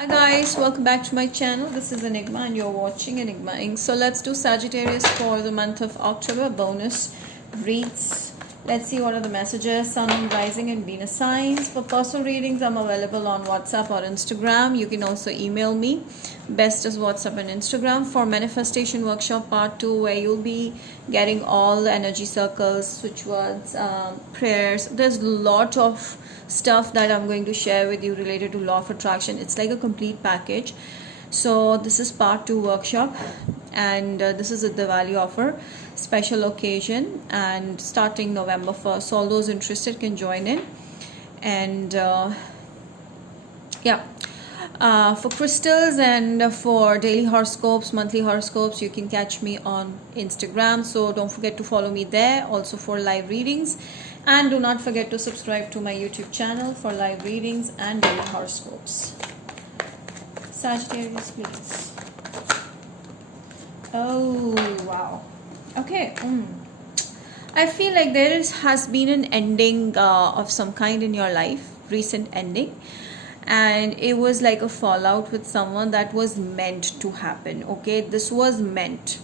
Hi guys, welcome back to my channel. This is Enigma and you're watching Enigma Inc. So let's do Sagittarius for the month of October bonus reads. Let's see what are the messages. Sun, Moon, Rising and Venus signs. For personal readings, I'm available on WhatsApp or Instagram. You can also email me. Best is WhatsApp and Instagram. For Manifestation Workshop Part 2, where you'll be getting all the energy circles, switch words, prayers. There's a lot of stuff that I'm going to share with you related to law of attraction. It's like a complete package. So this is part 2 workshop, and this is a Diwali offer special occasion, and starting November 1st. So all those interested can join in. And yeah, for crystals and for daily horoscopes, monthly horoscopes, you can catch me on Instagram, so don't forget to follow me there. Also for live readings, and do not forget to subscribe to my YouTube channel for live readings and daily horoscopes. Sagittarius, please. Oh wow. Okay. I feel like has been an ending of some kind in your life, recent ending, and it was like a fallout with someone that was meant to happen. Okay, this was meant.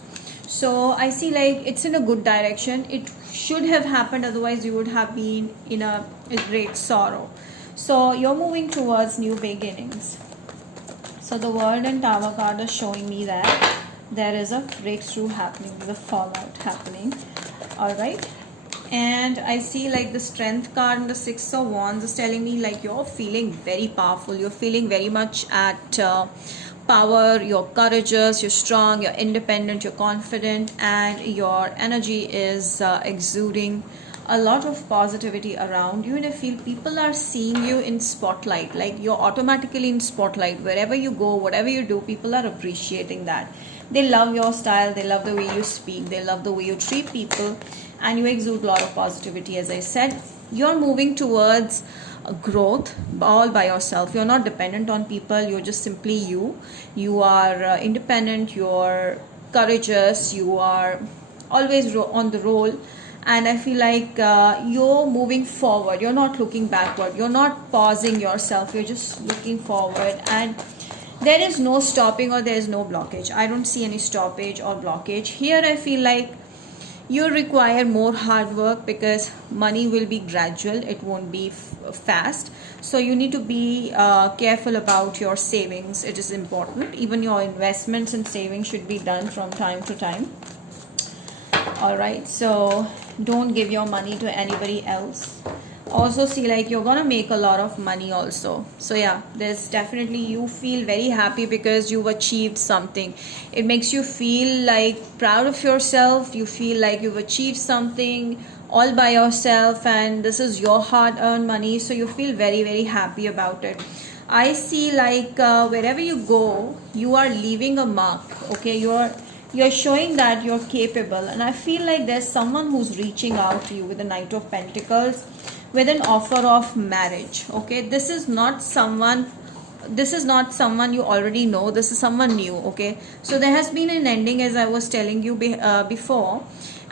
So I see like it's in a good direction. It should have happened, otherwise you would have been in a great sorrow. So you're moving towards new beginnings. So the World and Tower card is showing me that there is a breakthrough happening, the fallout happening. All right. And I see like the Strength card and the Six of Wands is telling me like you're feeling very powerful. You're feeling very much at power. You're courageous, you're strong, you're independent, you're confident, and your energy is exuding a lot of positivity around you. And I feel people are seeing you in spotlight, like you're automatically in spotlight. Wherever you go, whatever you do, people are appreciating that. They love your style, they love the way you speak, they love the way you treat people, and you exude a lot of positivity. As I said, you're moving towards growth all by yourself. You're not dependent on people. You're just simply you are independent, you're courageous, you are always on the roll. And I feel like you're moving forward. You're not looking backward. You're not pausing yourself. You're just looking forward, and there is no stopping or there is no blockage. I don't see any stoppage or blockage here. I feel like you require more hard work because money will be gradual, it won't be fast. So you need to be careful about your savings. It is important. Even your investments and savings should be done from time to time. All right, so don't give your money to anybody else. Also see like you're gonna make a lot of money also. So yeah, there's definitely, you feel very happy because you've achieved something. It makes you feel like proud of yourself. You feel like you've achieved something all by yourself, and this is your hard-earned money, so you feel very, very happy about it. I see like wherever you go, you are leaving a mark. Okay, you're showing that you're capable, and I feel like there's someone who's reaching out to you with the Knight of Pentacles with an offer of marriage. Okay, this is not someone you already know. This is someone new. Okay, so there has been an ending, as I was telling you before,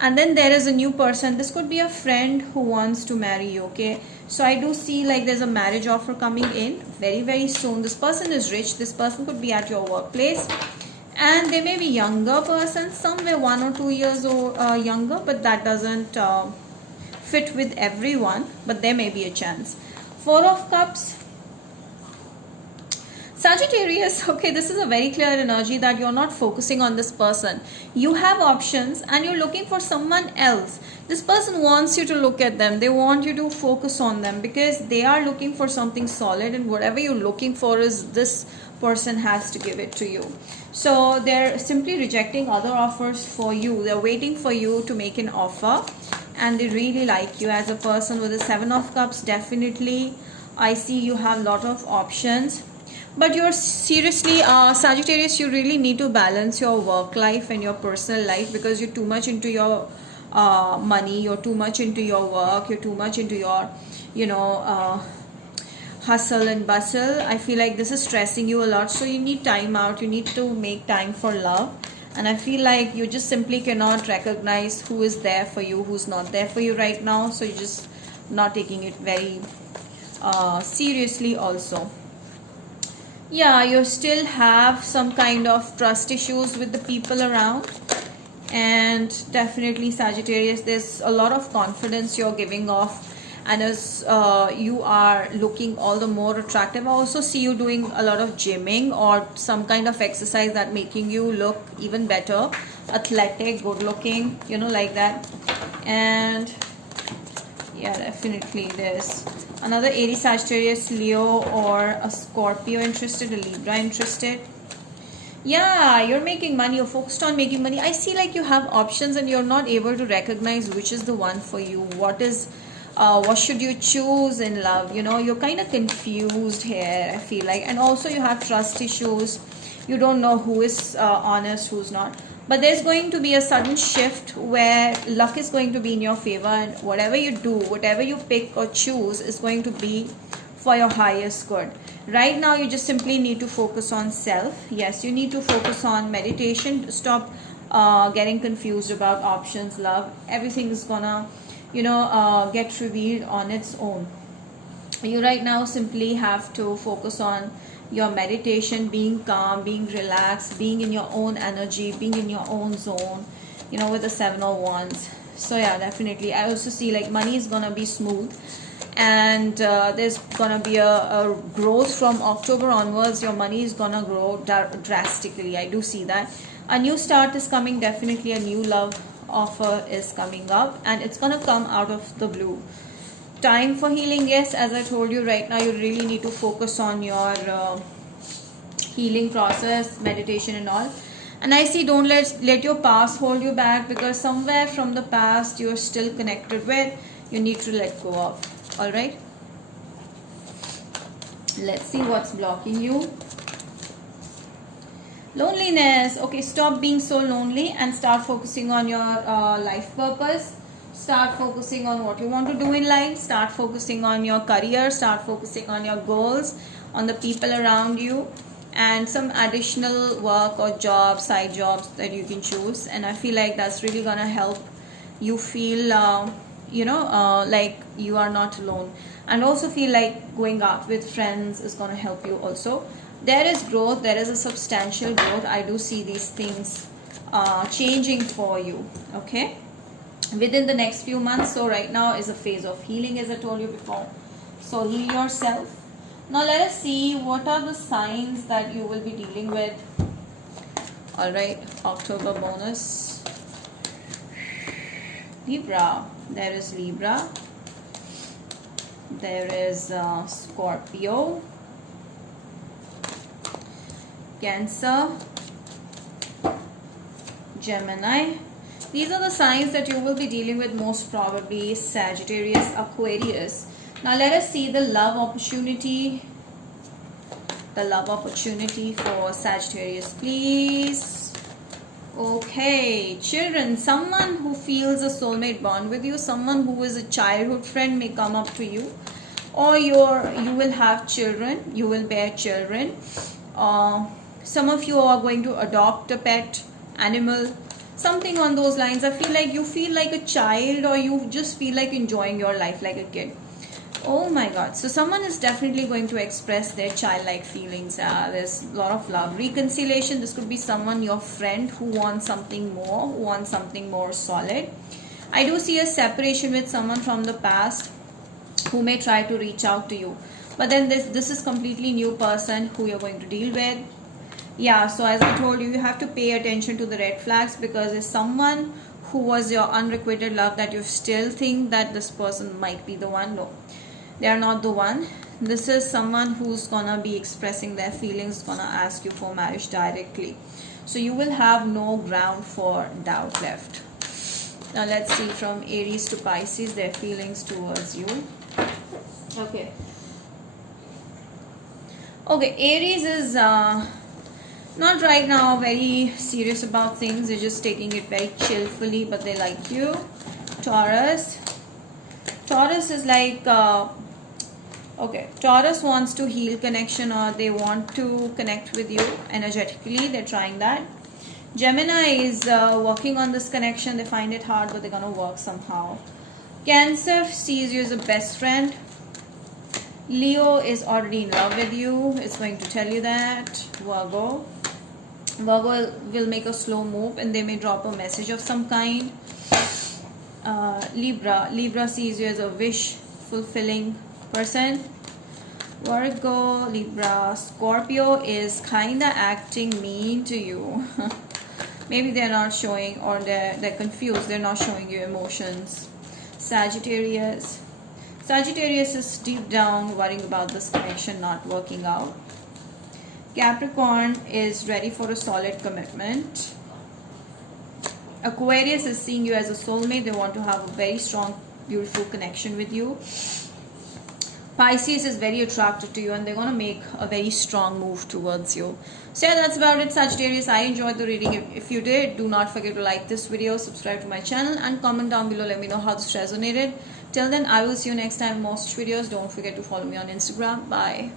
and then there is a new person. This could be a friend who wants to marry you. Okay, so I do see like there's a marriage offer coming in very, very soon. This person is rich. This person could be at your workplace, and they may be younger person, somewhere 1 or 2 years or younger, but that doesn't fit with everyone, but there may be a chance. Four of Cups, Sagittarius. Okay, this is a very clear energy that you're not focusing on this person. You have options and you're looking for someone else. This person wants you to look at them. They want you to focus on them because they are looking for something solid, and whatever you're looking for is this person has to give it to you. So they're simply rejecting other offers for you. They're waiting for you to make an offer, and they really like you as a person. With the Seven of Cups, definitely I see you have a lot of options, but you're seriously Sagittarius, you really need to balance your work life and your personal life, because you're too much into your money, you're too much into your work, you're too much into your hustle and bustle. I feel like this is stressing you a lot, so you need time out. You need to make time for love, and I feel like you just simply cannot recognize who is there for you, who's not there for you right now. So you're just not taking it very seriously also. Yeah, you still have some kind of trust issues with the people around. And definitely Sagittarius, there's a lot of confidence you're giving off, and as you are looking all the more attractive. I also see you doing a lot of gymming or some kind of exercise that making you look even better, athletic, good looking, you know, like that. And yeah, definitely there's another Aries, Sagittarius, Leo, or a Scorpio interested, a Libra interested. Yeah, you're making money, you're focused on making money. I see like you have options and you're not able to recognize which is the one for you. What should you choose in love? You know, you're kind of confused here, I feel like. And also you have trust issues. You don't know who is honest, who's not. But there's going to be a sudden shift where luck is going to be in your favor, and whatever you do, whatever you pick or choose is going to be for your highest good. Right now you just simply need to focus on self. Yes, you need to focus on meditation. Stop getting confused about options, love. Everything is gonna, get revealed on its own. You right now simply have to focus on your meditation, being calm, being relaxed, being in your own energy, being in your own zone, with the 7 of Wands. So yeah, definitely I also see like money is gonna be smooth, and there's gonna be a growth from October onwards. Your money is gonna grow drastically. I do see that. A new start is coming. Definitely a new love offer is coming up, and it's gonna come out of the blue. Time for healing. Yes, as I told you, right now you really need to focus on your healing process, meditation and all. And I see, don't let your past hold you back, because somewhere from the past you're still connected with, you need to let go of. All right, let's see what's blocking you. Loneliness. Okay, stop being so lonely and start focusing on your life purpose. Start focusing on what you want to do in life. Start focusing on your career. Start focusing on your goals, on the people around you, and some additional work or jobs, side jobs that you can choose. And I feel like that's really gonna help you feel like you are not alone. And also feel like going out with friends is gonna help you also. There is growth. There is a substantial growth. I do see these things changing for you, okay, within the next few months. So right now is a phase of healing, as I told you before. So heal yourself. Now let us see what are the signs that you will be dealing with. All right, October bonus. Libra. There is Libra. There is Scorpio, Cancer, Gemini. These are the signs that you will be dealing with most probably. Sagittarius, Aquarius. Now let us see the love opportunity. The love opportunity for Sagittarius, please. Okay, children. Someone who feels a soulmate bond with you, someone who is a childhood friend may come up to you, or you will have children. You will bear children. Some of you are going to adopt a pet animal, something on those lines. I feel like you feel like a child, or you just feel like enjoying your life like a kid. Oh my god. So someone is definitely going to express their childlike feelings. There's a lot of love. Reconciliation. This could be someone, your friend, who wants something more, who wants something more solid. I do see a separation with someone from the past who may try to reach out to you. But then this is completely new person who you're going to deal with. Yeah, so as I told you, you have to pay attention to the red flags, because it's someone who was your unrequited love that you still think that this person might be the one. No, they are not the one. This is someone who's gonna be expressing their feelings, gonna ask you for marriage directly. So you will have no ground for doubt left. Now let's see from Aries to Pisces, their feelings towards you. Okay, Aries is not right now very serious about things. They're just taking it very chillfully, but they like you. Taurus is like Taurus wants to heal connection, or they want to connect with you energetically. They're trying that. Gemini is working on this connection. They find it hard, but they're gonna work somehow. Cancer sees you as a best friend. Leo is already in love with you. It's going to tell you that. Virgo. Virgo will make a slow move and they may drop a message of some kind. Libra. Libra sees you as a wish fulfilling person. Virgo, Libra. Scorpio is kinda acting mean to you. Maybe they're not showing, or they're confused, they're not showing you emotions. Sagittarius. Sagittarius is deep down worrying about this connection not working out. Capricorn is ready for a solid commitment. Aquarius is seeing you as a soulmate. They want to have a very strong, beautiful connection with you. Pisces is very attracted to you and they're going to make a very strong move towards you. So yeah, that's about it, Sagittarius. I enjoyed the reading. If you did, do not forget to like this video, subscribe to my channel, and comment down below. Let me know how this resonated. Till then, I will see you next time in more such videos. Don't forget to follow me on Instagram. Bye.